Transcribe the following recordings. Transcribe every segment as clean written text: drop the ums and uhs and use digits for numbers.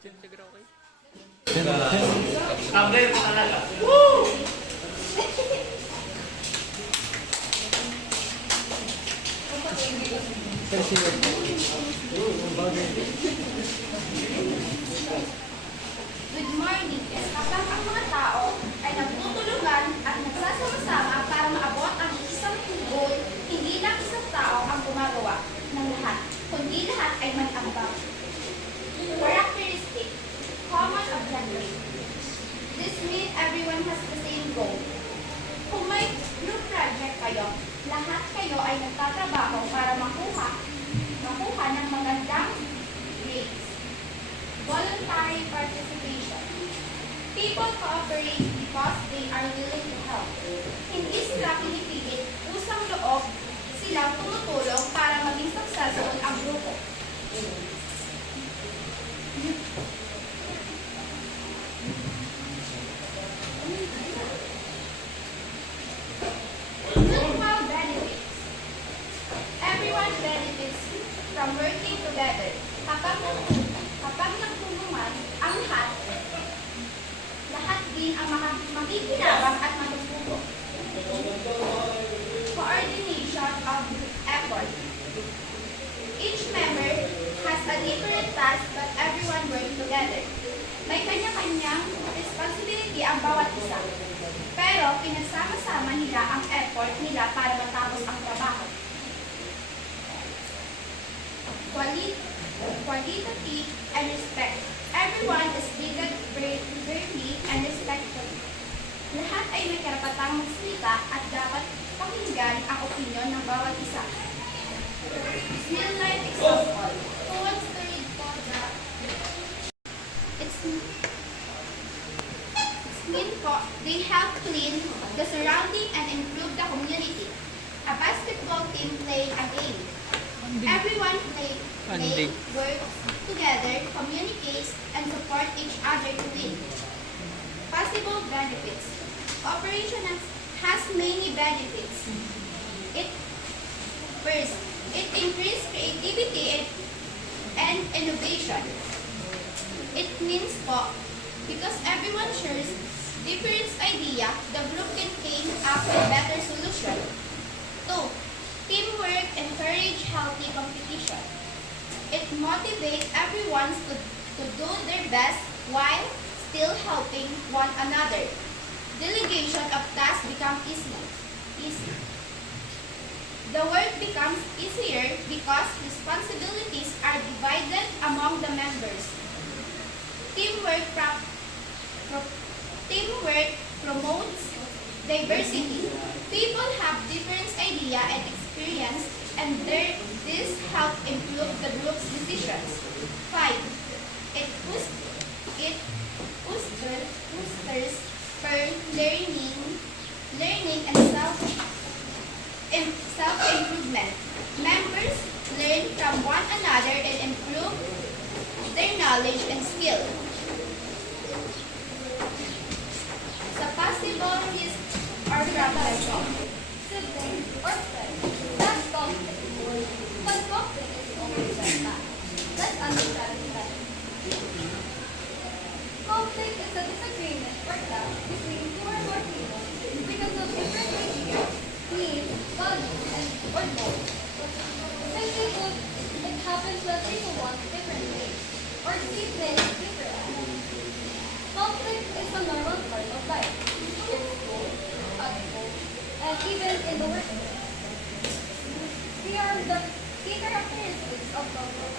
Number ka talaga. Woo! Good morning. Kapag ang mga tao ay nagtutulungan at nagsasama-sama para maabot ang isang goal, hindi lang isang tao ang gumagawa ng lahat, kundi lahat ay may ambag. Characteristic, common objective. This means everyone has the same goal. Kung may group project kayo, lahat kayo ay nagtatrabaho para makuha ng magandang grades. Voluntary participation. People cooperate because they are willing to help. Hindi sila pinipilit, usang loob silang tumutulong para maging successful ang grupo. Mutual benefits. Everyone benefits from working together. Kapag nagtulungan ang lahat din ang makikinabang at matututo. Coordination of effort. Each member has a different task but everyone works together. May kanya-kanyang responsibility ang bawat isa. Pero pinagsama-sama nila ang effort nila para matapos ang trabaho. Qualitative and respect. Everyone is treated fairly and respectfully. Lahat ay may karapatang magsalita at dapat pakinggan ang opinyon ng bawat isa. Real life example. Who wants to read for that? It's mean they help clean the surrounding and improve the community. A basketball team playing a game. Everyone works together, communicates, and support each other to win. Possible benefits. Operation has many benefits. First, it increases creativity and innovation. It means because everyone shares different idea, the group can came up with better solution. 2. Teamwork encourage healthy competition. It motivates everyone to do their best while still helping one another. Delegation of tasks becomes easy. The work becomes easier because responsibilities are divided among the members. Teamwork promotes diversity. People have different ideas and experience, and this helps improve the group's decisions. 5. It fosters learning and self-improvement. Members learn from one another and improve their knowledge and skill. Sa possible risk or problem. Sibling or friend. That's conflict. But conflict is always like that. Let's understand it better. Conflict is a disagreement or clash between two or more people because of different ideas, needs, values, or goals. Simply put, it happens when people want different things or see things differently. Conflict is a normal part of life. In school, at home, and even in the workplace. Here are the key characteristics of conflict.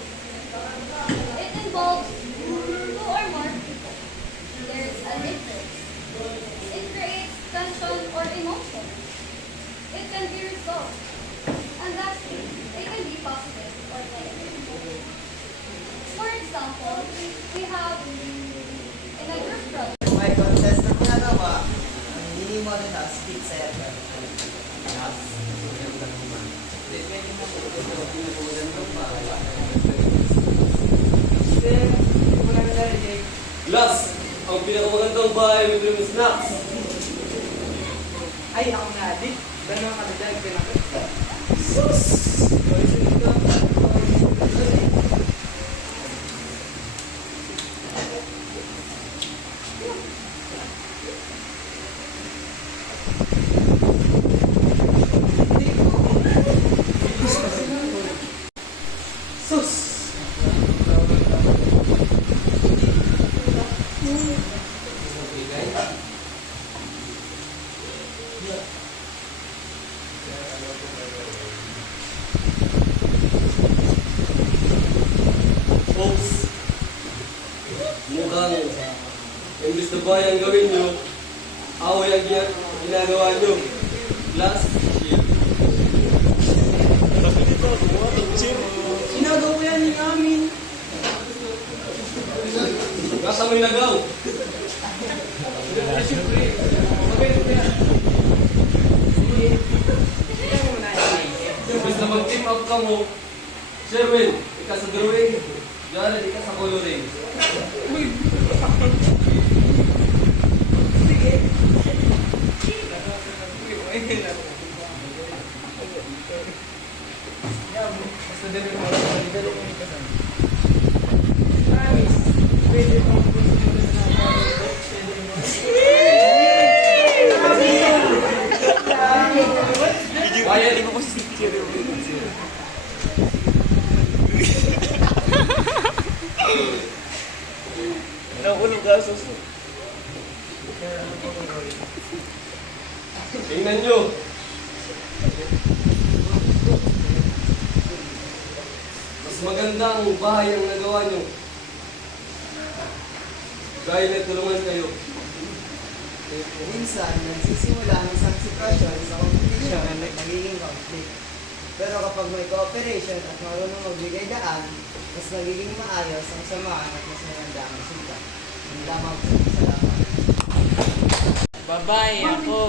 It involves two or more people. There is an interest. It creates tension or emotion. It can be resolved. And lastly, it can be positive or negative. For example, we have in a group project. May contestant na nawa, ang hindi mo na speak sa effort. Glass, ang pinakamagandang bahay may premium snacks. Ay, ako nga, di. Ganun ka na dahil pinakita. Sus! Imbis na bahay ang gawin nyo, away ang ginagawa nyo. Last shield. Ginagawa yan ni amin. Nasa may nagaw. Imbis na mag-team up ka mo, Sherwin, ika sa drawing, Jared, ika sa coloring. Kaya di ko po si Nakulong ka sa tingnan nyo. Mas maganda ang bahay ang nagawa nyo. Gaya na tulungan kayo. Minsan, nagsisimula ang isang sitwasyon sa competition at nagiging conflict. Pero kapag may cooperation at marunong magbigay daan, mas nagiging maayos ang samahan at mas maganda ang resulta. Ang lamang po, salamat. Babae ako.